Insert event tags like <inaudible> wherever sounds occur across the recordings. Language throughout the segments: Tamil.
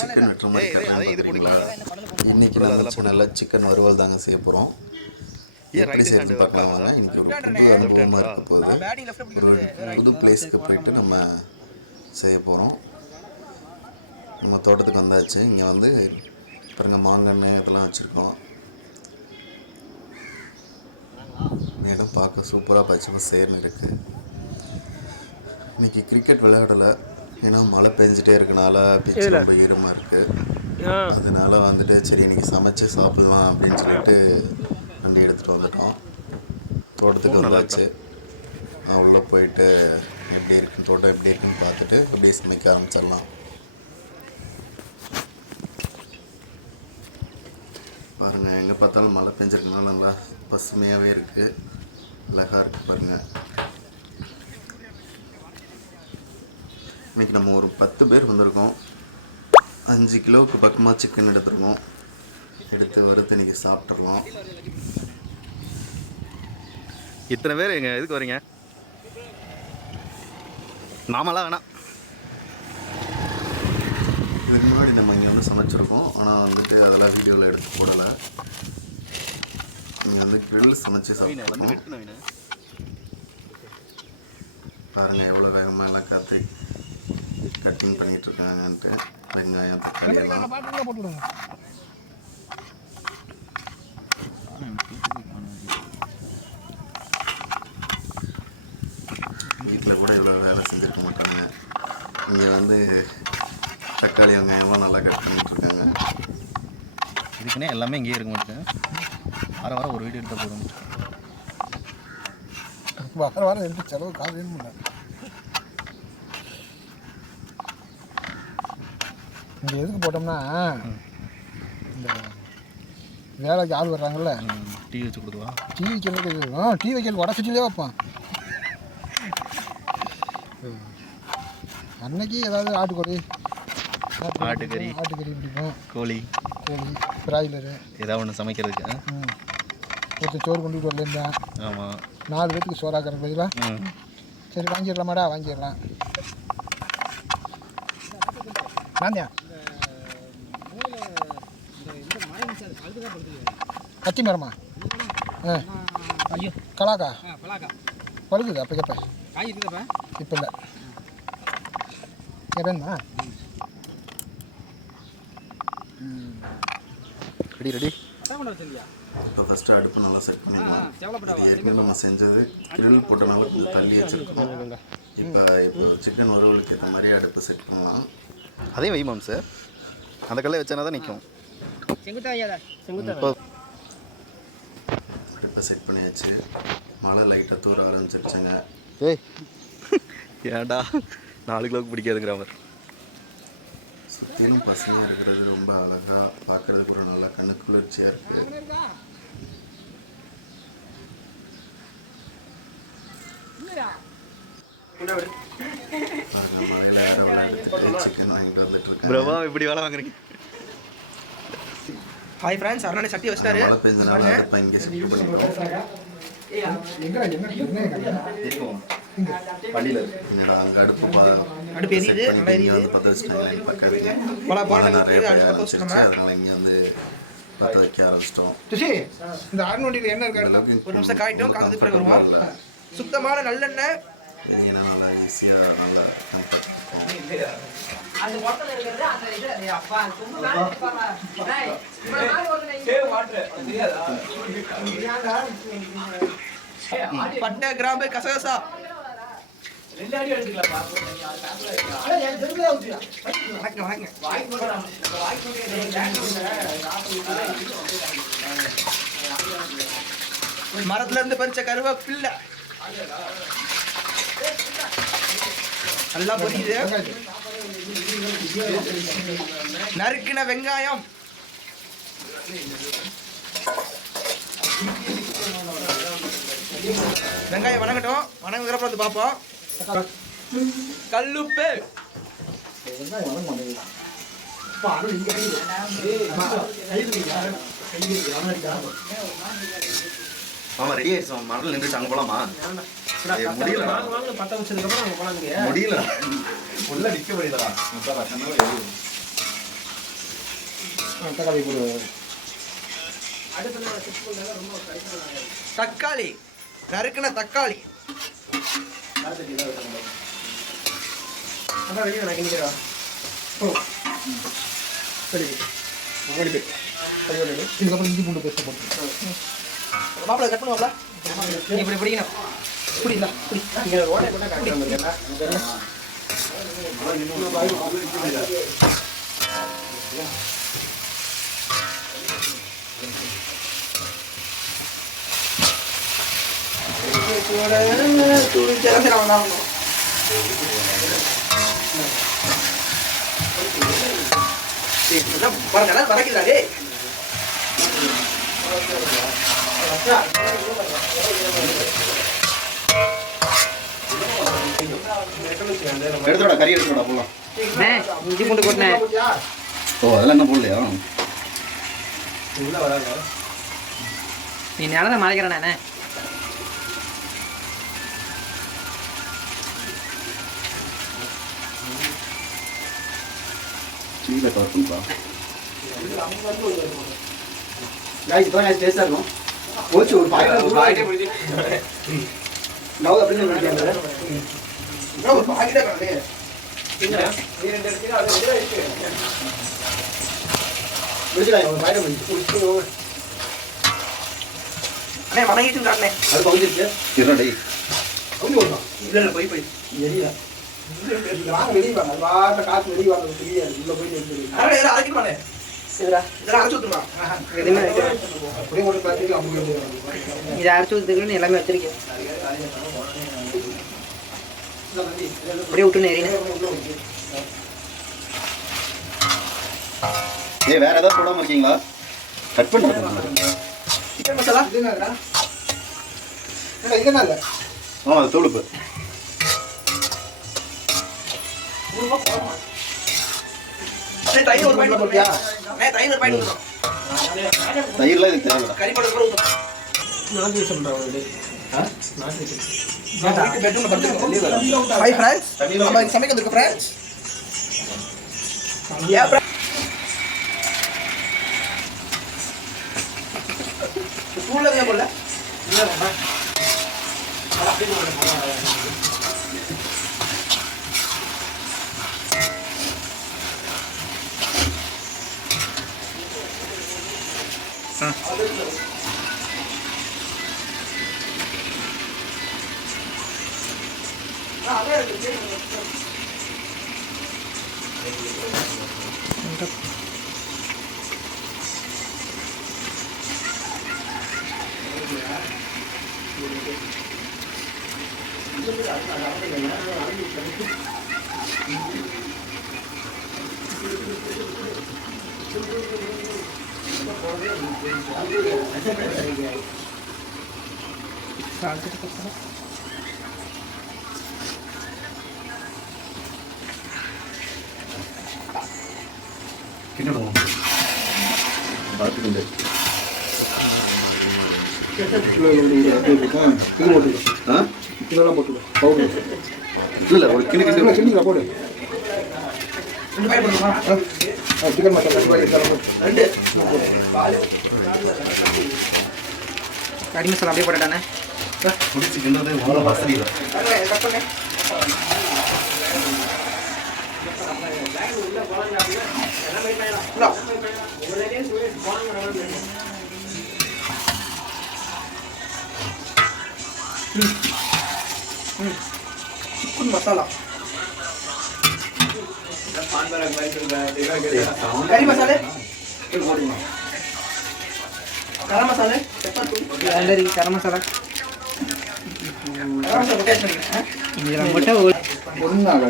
சிக்கன் வெட்டுற மாதிரி. இன்னைக்கு நம்ம சிக்கன் வறுவல் தாங்க செய்ய போகிறோம் எப்படி செய்யறது பார்க்கலாம்? வாங்க இன்னைக்கு ஒரு புது அனுபவமாக இருக்க போகுது. ஒரு புது பிளேஸ்க்கு போயிட்டு நம்ம செய்ய போகிறோம் நம்ம தோட்டத்துக்கு வந்தாச்சு. இங்கே வந்து பாருங்க மாங்கன்று இதெல்லாம் வச்சுருக்கோம். இடம் பார்க்க சூப்பராக பச்சை சேர்ந்து இருக்குது இன்னைக்கு கிரிக்கெட் விளையாடலை. ஏன்னா மழை பெஞ்சிட்டே இருக்கனால பிச்சு ரொம்ப ஈரமாக இருக்குது அதனால வந்துட்டு சரி இன்னைக்கு சமைச்சு சாப்பிடலாம் அப்படின்னு சொல்லிட்டு வண்டி எடுத்துகிட்டு வந்துட்டோம். தோட்டத்துக்கு வந்தாச்சு. நான் உள்ளே போயிட்டு எப்படி இருக்கு தோட்டம் எப்படி இருக்குன்னு பார்த்துட்டு அப்படியே சமைக்க ஆரம்பிச்சிடலாம். பாருங்கள் எங்கே பார்த்தாலும் மழை பெஞ்சிருக்கனால நல்லா பசுமையாகவே இருக்குது அழகாக இருக்குது பாருங்கள் இன்னைக்கு நம்ம ஒரு பத்து பேர் வந்திருக்கோம். அஞ்சு கிலோவுக்கு பக்கமாக சிக்கன் எடுத்துருக்கோம். எடுத்து வறுத்து இன்னைக்கு சாப்பிட்றலாம் இத்தனை பேர் எங்க? எதுக்கு வரீங்க நாமெல்லாம் வேணாம். இதுக்கு முன்னாடி நம்ம இங்கே வந்து சமைச்சிருக்கோம். ஆனால் வந்துட்டு அதெல்லாம் வீடியோவில் எடுத்து போடலை. இங்கே வந்து grill சமைச்சு சாப்பிட்ருக்கோம் பாருங்கள் எவ்வளோ வேகமாக எல்லாம் காற்று கட்டிங் பண்ணிட்டு இருக்காங்கன்ட்டு வெங்காயம் தக்காளி எல்லாம். வீட்டில் கூட இவ்வளோ வேலை செஞ்சுருக்க மாட்டாங்க. இங்கே வந்து தக்காளி வெங்காயம்லாம் நல்லா கட் பண்ணிட்டு இருக்காங்க இதுக்குன்னே எல்லாமே இங்கேயே இருக்க மாட்டேங்க. வார வாரம் ஒரு வீடியோ எடுத்தால் போதும். வார வாரம் எடுத்து செலவு காசு வேணுமில்ல இங்கே எதுக்கு போட்டோம்னா இந்த வேலைக்கு ஆள் வர்றாங்கல்ல. டீ வச்சு கொடுக்குவா டீ வைக்கிறதுக்கு ஆ டீ வைக்கிறது வடை சுற்றிலே வைப்பான். அன்னைக்கு ஏதாவது ஆட்டுக்கறி ஆட்டுக்கறி. ஆட்டுக்கறி. பிடிக்கும் கோழி. கோழி பிராய்லரு. ஏதாவது ஒன்று சமைக்கிறதுக்கு ஒருத்தர் சோறு கொண்டுட்டு வரலேருந்தேன் ஆமாம் நாலு பேத்துக்கு சோறாக்கிற பதிலாக சரி வாங்கிடலாமாடா வாங்கிடலாம். நாந்தியா கத்தி மரமா ஆ. ஐயோ. கலாக்கா? பழுக்குது அப்போ கேட்பேன் காய் இருக்குதாப்பா இப்போ இல்லை. வேணுமா ரெடி ரெடி. இப்போ ஃபஸ்ட்டு அடுப்பு நல்லா செட் ஏற்கனவே நம்ம செஞ்சது. Grill போட்டனால கொஞ்சம் தள்ளி வச்சுருக்கோம். இப்போ இப்போ சிக்கன் வறுவலுக்கு ஏற்ற மாதிரி அடுப்பு செட் பண்ணலாம். அதே வை மாம் சார். அந்த கல்லை வச்சானா தான் நிற்கும் செங்குத்தா அடுப்பை செட் பண்ணியாச்சு. மழை லைட்டாக தூர ஆரம்பிச்சிருச்சுங்க. ஏய். ஏன்டா? நாலு கிலோவுக்கு பிடிக்காதுங்கிற மாதிரி சுற்றிலும் பசுமையாக இருக்கிறது ரொம்ப அழகாக பார்க்குறதுக்கு ஒரு நல்ல கண்ணு குளிர்ச்சியாக இருக்குது பாருங்க மழையில் சிக்கன் <laughs> வாங்கிட்டு வந்துட்டு பிரபா இப்படி வேலை வாங்குறீங்க? ஹாய் ஃப்ரெண்ட்ஸ் அருணாடி சட்டி வச்சிட்டாரு. அடுப்பை எரியுது, நல்லா எரியுது. பல பெய்ய அடுப்பு பற்ற வச்சிட்டோமா? அதனால இங்கே வந்து பற்ற வைக்க ஆரம்பிச்சிட்டோம். இந்த அருணோட்டியில் என்ன இருக்கு அடுத்து? ஒரு நிமிஷம் காயிட்டும், காய்ச்சதுக்கு பிறகு வருவோம். சுத்தமான நல்லெண்ணெய். நல்லா ஈஸியாக நல்லா அந்த பக்கத்துல இருக்கிறது அந்த இது. அப்பா பட்டை கிராம்பு கசகசா. வணக்கம் வணக்கம் மரத்துல இருந்து பறிச்ச கருவேப்பில்லை. நல்லா பொரியுது. நறுக்கின வெங்காயம். வெங்காயம் வணங்கட்டும். வணங்குறப்ப வந்து பார்ப்போம். கல்லுப்பு. ஆமாம் ரெடி ஆயிடுச்சு மணல் நின்றுச்சு அங்கே போலாமா? முடியல. வாங்க வாங்க பத்த வச்சதுக்கப்புறம் அங்கே போனாங்க முடியல. உள்ள நிக்க முடியலடா முத்தா கண்ணால வெளியே தக்காளி போடு. தக்காளி. நறுக்குன தக்காளி. அதான் வெளியே நான் கிண்டிக்கிறா சரி. மறுபடி போய். இதுக்கப்புறம் இஞ்சி பூண்டு பேஸ்ட் போட்டு. மாப்பிள கட் பண்ணுவாப்ல? இப்படி பிடிக்கணும். புரியல புடி இங்க ஒரு ஓட்டை போட்டா காட்டி வந்துருக்கேன் பாருங்க வரக்கில்ல டேய் எடுத்துடா கறி எடுத்துடா போலாம். இஞ்சி பூண்டு கொட்டினேன் ஓ அதெல்லாம் என்ன போடலையா? நீ நடந்த மறைக்கிறேன் நானே சீலை பார்த்துப்பா காய்ஸ் தான் நைஸ் இருக்கும். போச்சு ஒரு பாக்கெட். ஒரு <laughs> ஒரு அண்ணே வணங்கிட்டு இருக்காண்ணே அது போய் போய் எரியா வாங்க வெளியே வாங்க. அது வாங்க காசு வெளியே வாங்க தெரியாது. உள்ள போய் நிறுத்தி அரைக்கணுமாண்ணே இது அரைச்சு ஊத்துக்கணும்னு எல்லாமே வச்சிருக்கேன். அப்படியே விட்டு நேரினேன் ஏய் வேற ஏதாவது போடாம இருக்கீங்களா? கட் பண்ணுறது சிக்கன் மசாலா இது என்ன அது ஊத்தணும் தயிர்லாம் இதுக்கு தேவையில்ல? கறி ஊத்தணும். வீட்டு பெட்ரூம்ல படுத்துருக்கோம் ஹாய் ஃப்ரெண்ட்ஸ் நம்ம சமைக்க வந்திருக்கோம் ஃப்ரெண்ட்ஸ் ஏன் friends? ஸ்கூல்ல ஏன் போடல? A ver, yo tengo Gracias. பார்த்துக்கிண்டு இது போட்டு ஆ? இதெல்லாம் போட்டு பவுடர் இல்லை ஒரு கிளி கிண்டு. கிண்டிங்களா போடு ரெண்டு பாக்கெட் பண்ணுமா சிக்கன் மசாலா கறி மசாலா அப்படியே போட்டுட்டானே. பிடிச்சி கிண்டுறது அவ்வளோ வசதி இல்லை. அண்ணே, கட் பண்ணு இந்தா. சிக்கன் மசாலா கறி மசாலே கரம் மசாலே கரம் மசாலா மட்டும் ஒன்றாக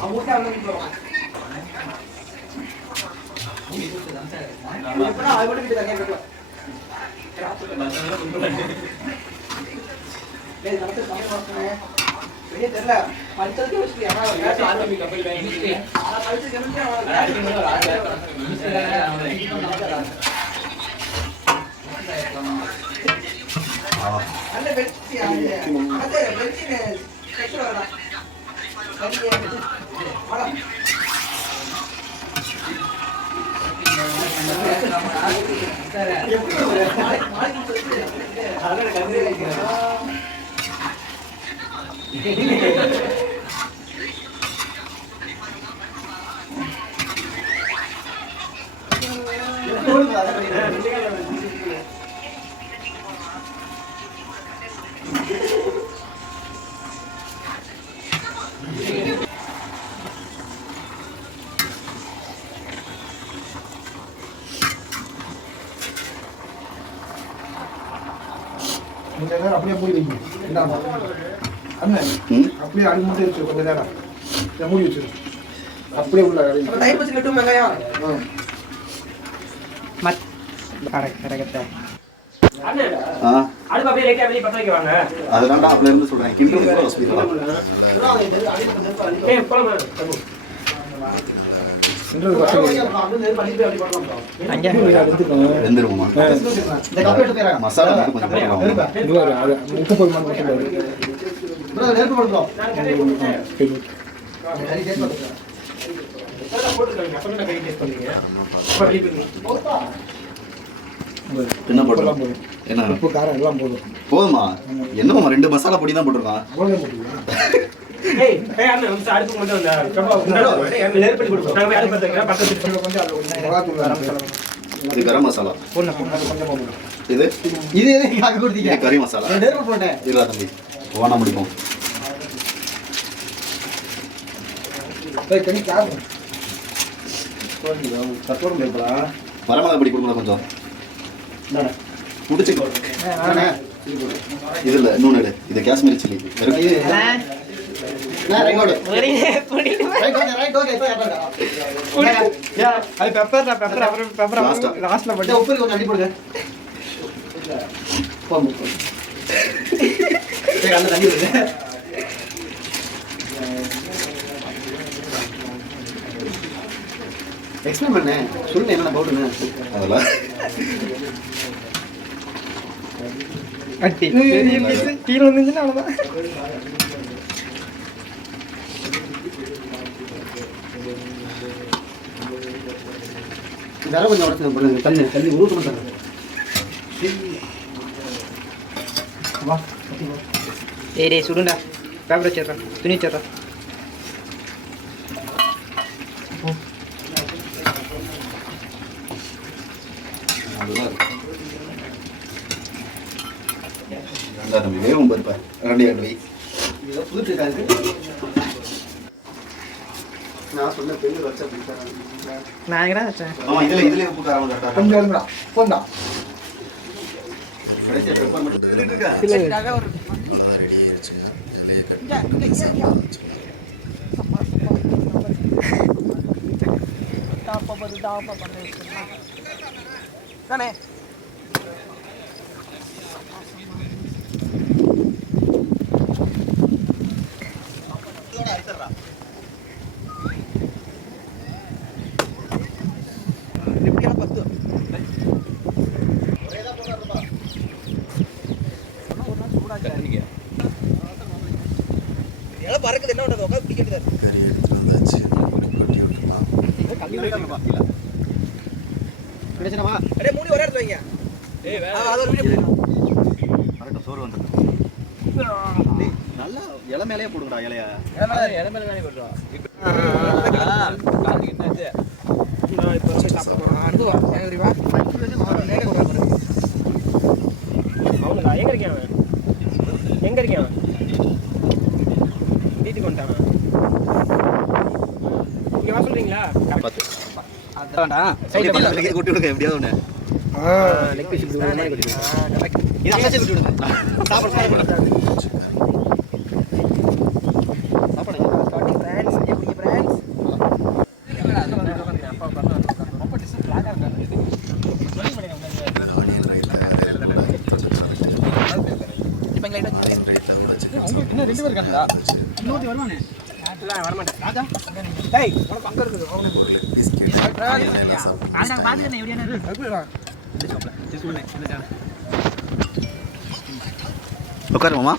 அவங்க வீட்டுல வாங்க. எப்படா தெரியல வச்சுட்டு கொஞ்ச நேரம் அப்படியே மூடி வைங்க. ம்? அப்படியே அடி மட்டும் வச்சு கொஞ்ச நேரம். இதை மூடி வச்சிரு. அப்படியே உள்ள அதுதான்டா அப்பல இருந்து சொல்றேன் கிண்டு கூட ஹாஸ்பிட்டல் என்ன போதும். என்ன உப்பு காரம் எல்லாம் போதும். போதுமா? என்னமா ரெண்டு மசாலா பொடி தான் போட்டிருக்கான்? வேணும். இது கரம் மசாலா. இது? இது கொடுத்தீங்க? இது கறி மசாலா. இல்ல தம்பி. முடிப்போம். பொடி. கொடுக்கலாம் கொஞ்சம். இது இல்ல இன்னொன்று இது காஷ்மீரி சில்லி. அது பெப்பர் பெப்பர் பெப்பர் எக்ஸ்பிளைன் சொல்லுங்க அதெல்லாம் அட்டி கீழே வந்துச்சுன்னா அவ்வளோதான் இதெல்லாம் கொஞ்சம் உடச்சு பண்ணுங்க. தண்ணி தண்ணி உருவ வா. ஏய் டேய் சுடுண்டா. பேப்பர் வச்சிடுறேன் துணி வச்சிடுறேன் அதுதான் இருக்கு. இந்தா தம்பி வேகும் பருப்பா ரெண்டு ரெண்டு வை நான் சொன்ன பெரிய வச்சா பிடிச்சாங்க நான் எங்கடா வச்சேன்? ஆமா இதுல இதுல உப்பு காரம் கரெக்டா கொஞ்சம் இருங்கடா. போந்தா. கடைசியா பெப்பர் மட்டும் இருக்கா? இல்லை அவ்வளோதான் ரெடி ஆயிருச்சுங்க இதுலயே கட் பண்ணி தானே பறக்குது என்ன பண்ணுறது உட்காந்து பிடிக்கிறது கறி எடுத்துட்டு வந்தாச்சு. கொட்டி விட்டுலாம் கிடைச்சிடவா அப்படியே மூடி ஒரே இடத்துல வைங்க. ஆ, அது ஒரு வீடியோ கரெக்டாக சோறு வந்துடும் நல்லா இலை மேலேயே போடுங்கடா இலைய. இப்போ வச்சு சாப்பிட போகிறோம் அனுபவா எனக்கு வா அவனுக்கா எங்கே இருக்கான் அவன் எங்கே இருக்கான் அவன் வீட்டுக்கு வந்துட்டான் இங்கே வா சொல்கிறீங்களா பார்த்து அதான்டா கொட்டி விடுங்க எப்படியாவது ஒன்று லெக் பீஸ் இது அங்கே கொட்டி விடுங்க சாப்பிட எப்படி பிரான்ஸ் ரெண்டு பேர் இருக்காங்களா? இன்னொருத்தி வருவானே? இல்ல வரமாட்டேன். ராஜா? டேய் உனக்கு அங்க இருக்குது அவனுக்கு ஒரு லெக் பீஸ் கேட்டேன் எல்லாம் சாப்பிட்டு ராஜா பாத்துக்கிறேன் எப்படியான உட்காரு மாமா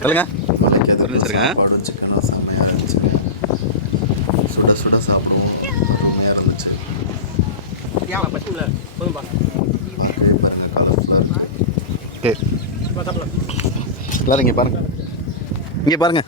சொல்லுங்க செம்மையாக இருந்துச்சு. சுட சுட சாப்பிடுவோம். செம்மையாக இருந்துச்சு. பாருங்க கலர்ஃபுல்லாக இருக்குது ஏ எல்லாரும் இங்கே பாருங்க. இங்கே பாருங்க.